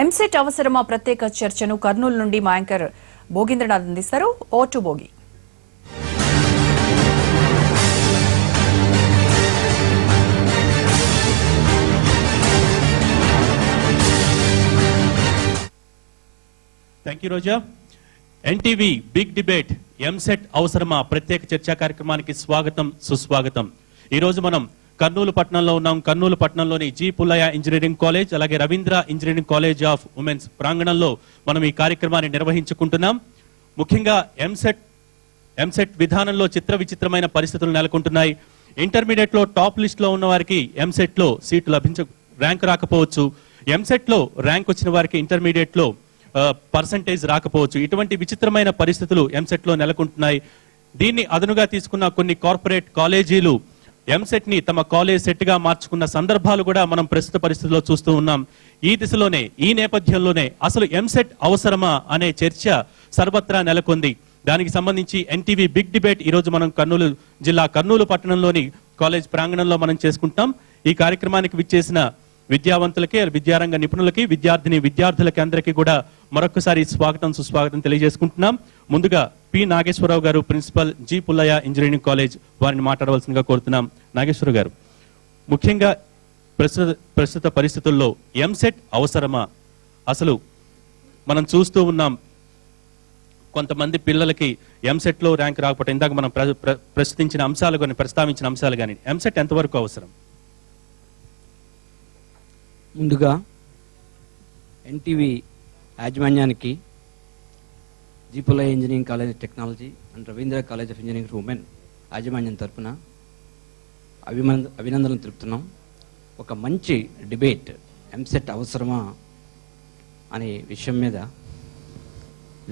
ఎంసెట్ అవసరమా ప్రత్యేక చర్చను కర్నూలు నుండి మా యాంకర్ భోగేంద్రనాథ్ అందిస్తారు. ఓ to Bhogi. Thank you Roja. NTV big debate EAMCET అవసరమా ప్రత్యేక చర్చా కార్యక్రమానికి స్వాగతం సుస్వాగతం. ఈ రోజు మనం కర్నూలు పట్టణంలో ఉన్నాం. కర్నూలు పట్టణంలోని జి పుల్లయ్య ఇంజనీరింగ్ కాలేజ్ అలాగే Ravindra engineering college of women's ప్రాంగణంలో మనం ఈ కార్యక్రమాన్ని నిర్వహించుకుంటున్నాం. ముఖ్యంగా ఎంసెట్ విధానంలో చిత్ర విచిత్రమైన పరిస్థితులు నెలకొంటున్నాయి. ఇంటర్మీడియట్ లో టాప్ లిస్ట్ లో ఉన్న వారికి ఎంసెట్ లో సీటు ర్యాంక్ రాకపోవచ్చు. ఎంసెట్ లో ర్యాంక్ వచ్చిన వారికి ఇంటర్మీడియట్ లో పర్సంటేజ్ రాకపోవచ్చు. ఇటువంటి విచిత్రమైన పరిస్థితులు ఎంసెట్ లో నెలకొంటున్నాయి. దీన్ని అదనుగా తీసుకున్న కొన్ని కార్పొరేట్ కాలేజీలు ఎంసెట్ ని తమ కాలేజ్ సెట్ గా మార్చుకున్న సందర్భాలు కూడా మనం ప్రస్తుత పరిస్థితుల్లో చూస్తూ ఉన్నాం. ఈ నేపథ్యంలోనే అసలు ఎంసెట్ అవసరమా అనే చర్చ సర్వత్రా నెలకొంది. దానికి సంబంధించి ఎన్టీవీ బిగ్ డిబేట్ ఈ రోజు మనం కర్నూలు జిల్లా కర్నూలు పట్టణంలోని కాలేజ్ ప్రాంగణంలో మనం చేసుకుంటాం. ఈ కార్యక్రమానికి విచ్చేసిన విద్యావంతులకి, విద్యారంగ నిపుణులకి, విద్యార్థులకి అందరికీ కూడా మరొకసారి స్వాగతం సుస్వాగతం తెలియజేసుకుంటున్నాం. ముందుగా పి నాగేశ్వరరావు గారు, principal G Pullaiah engineering college, వారిని మాట్లాడవలసిందిగా కోరుతున్నాం. నాగేశ్వరరావు గారు, ముఖ్యంగా ప్రస్తుత పరిస్థితుల్లో ఎంసెట్ అవసరమా? అసలు మనం చూస్తూ ఉన్నాం కొంతమంది పిల్లలకి ఎంసెట్ లో ర్యాంక్ రాకపోతే, ఇందాక మనం ప్రస్తావించిన అంశాలు కానీ ఎంసెట్ ఎంతవరకు అవసరం? ముందుగా ఎన్టీవీ యాజమాన్యానికి G Pullaiah engineering college of technology and Ravindra college of engineering for women యాజమాన్యం తరఫున అభినందనలు తెలుపుతున్నాం. ఒక మంచి డిబేట్ ఎంసెట్ అవసరమా అనే విషయం మీద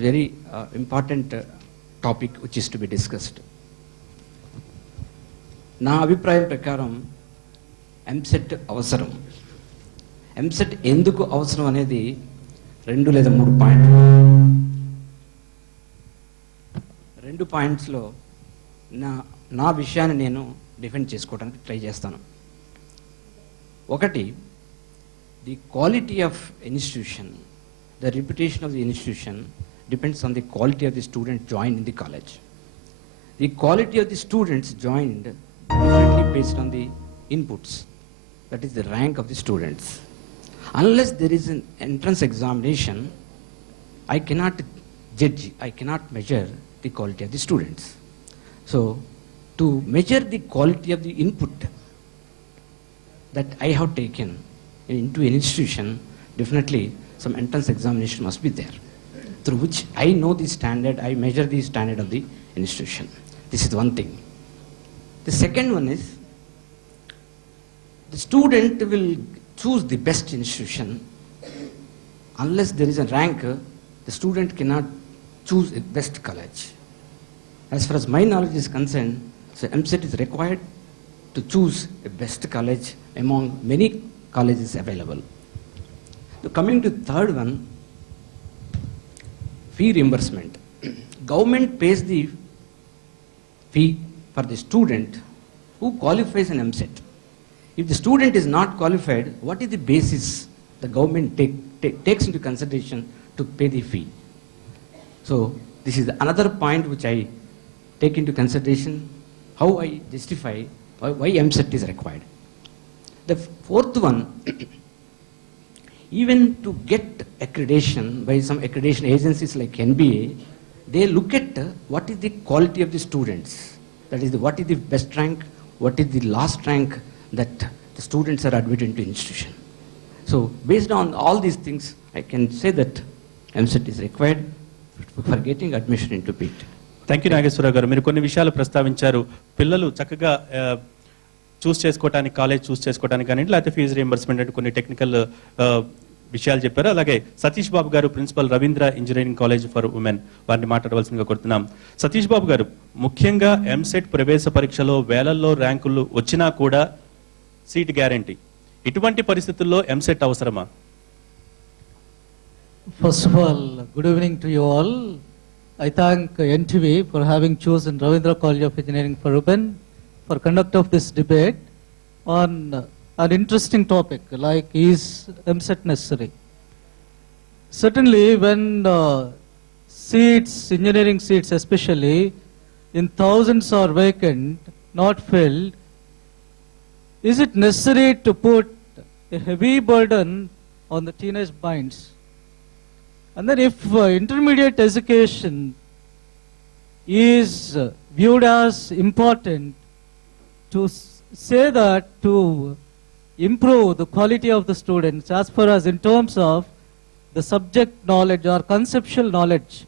very important topic which is to be discussed. నా అభిప్రాయం ప్రకారం ఎంసెట్ అవసరం. ఎంసెట్ ఎందుకు అవసరం అనేది 2 లేదా 3 పాయింట్లు. 2 పాయింట్స్లో నా విషయాన్ని నేను డిఫెండ్ చేసుకోవడానికి ట్రై చేస్తాను. ఒకటి, the quality of institution, the reputation of the institution depends on the quality of the student join in the college. The quality of the students joined differently based on the inputs, that is the rank of the students. Unless there is an entrance examination, I cannot judge, I cannot measure the quality of the students. So to measure the quality of the input that I have taken into an institution, definitely some entrance examination must be there, through which I know the standard, I measure the standard of the institution. This is one thing. The second one is, the student will choose the best institution. Unless there is a rank, the student cannot choose a best college. As far as my knowledge is concerned, so MCET is required to choose a best college among many colleges available. So coming to third one, fee reimbursement. Government pays the fee for the student who qualifies in MCET. If the student is not qualified, what is the basis the government takes into consideration to pay the fee? So this is another point which I take into consideration, how I justify why MCET is required. The fourth one, even to get accreditation by some accreditation agencies like NBA, they look at what is the quality of the students. That is, what is the best rank, what is the last rank that the students are admitted into institution. So based on all these things, I can say that MCET is required for getting admission into PET. Thank you Nageswararao గారు. మీరు కొన్ని విషయాలు ప్రస్తావించారు. పిల్లలు చక్కగా చూస్ చేసుకోవడానికి కానీ లేకపోతే ఫీజు రీఎంబర్స్మెంట్ అంటే కొన్ని టెక్నికల్ విషయాలు చెప్పారు. అలాగే సతీష్ బాబు గారు, principal Ravindra engineering college for women, వారిని మాట్లాడవలసిందిగా కోరుతున్నాం. సతీష్ బాబు గారు, ముఖ్యంగా ఎంసెట్ ప్రవేశ పరీక్షలో వేలల్లో ర్యాంకులు వచ్చినా కూడా సీట్ గ్యారంటీ, ఇటువంటి పరిస్థితుల్లో ఎంసెట్ అవసరమా? First of all, good evening to you all. I thank NTV for having chosen Ravindra College of Engineering for Women for conduct of this debate on an interesting topic like is MCET necessary. certainly when seats, engineering seats especially, in thousands are vacant, not filled, is it necessary to put a heavy burden on the teenage minds? And then if intermediate education is viewed as important, to say that to improve the quality of the students as far as in terms of the subject knowledge or conceptual knowledge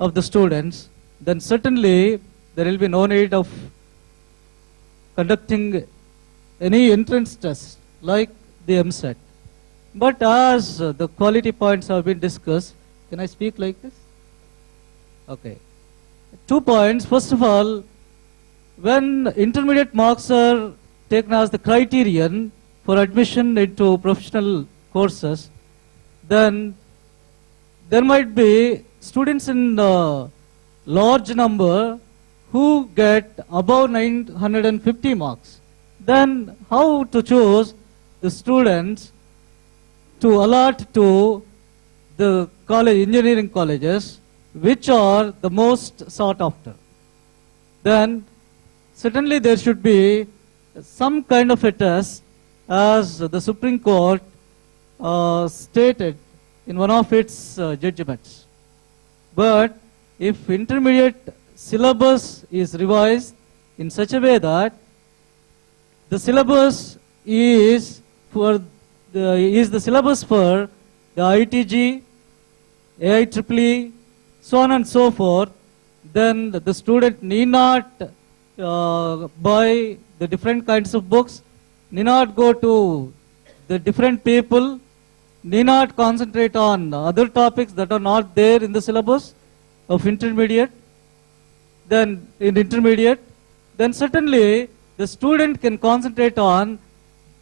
of the students, then certainly there will be no need of conducting any entrance test like the MSET. But as the quality points have been discussed, can I speak like this? Okay. 2 points. First of all, when intermediate marks are taken as the criterion for admission into professional courses, then there might be students in large number who get above 950 marks. Then how to choose the students to allot to the college, engineering colleges, which are the most sought after? Then certainly there should be some kind of a test, as the Supreme Court stated in one of its judgments. But if intermediate syllabus is revised in such a way that the syllabus is the syllabus for the ITG, AIEEE, so on and so forth, then the student need not buy the different kinds of books, need not go to the different people, need not concentrate on other topics that are not there in the syllabus of intermediate. Then certainly the student can concentrate on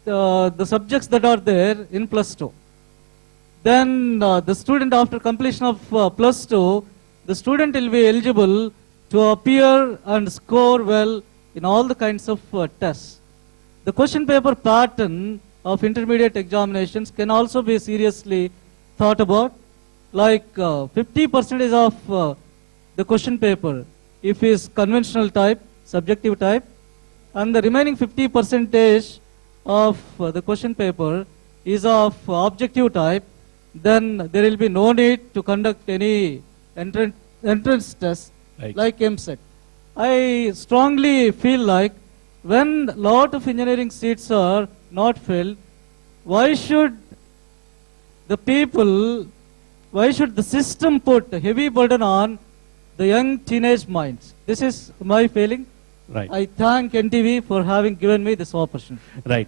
the subjects that are there in +2. Then the student, after completion of +2, the student will be eligible to appear and score well in all the kinds of tests. The question paper pattern of intermediate examinations can also be seriously thought about, like 50% of the question paper, if is conventional type, subjective type, and the remaining 50% of the question paper is of objective type, then there will be no need to conduct any entrance test like MSET. I strongly feel like when lot of engineering seats are not filled, why should the system put a heavy burden on the young teenage minds? This is my feeling. Right. I thank NTV for having given me this opportunity. Right.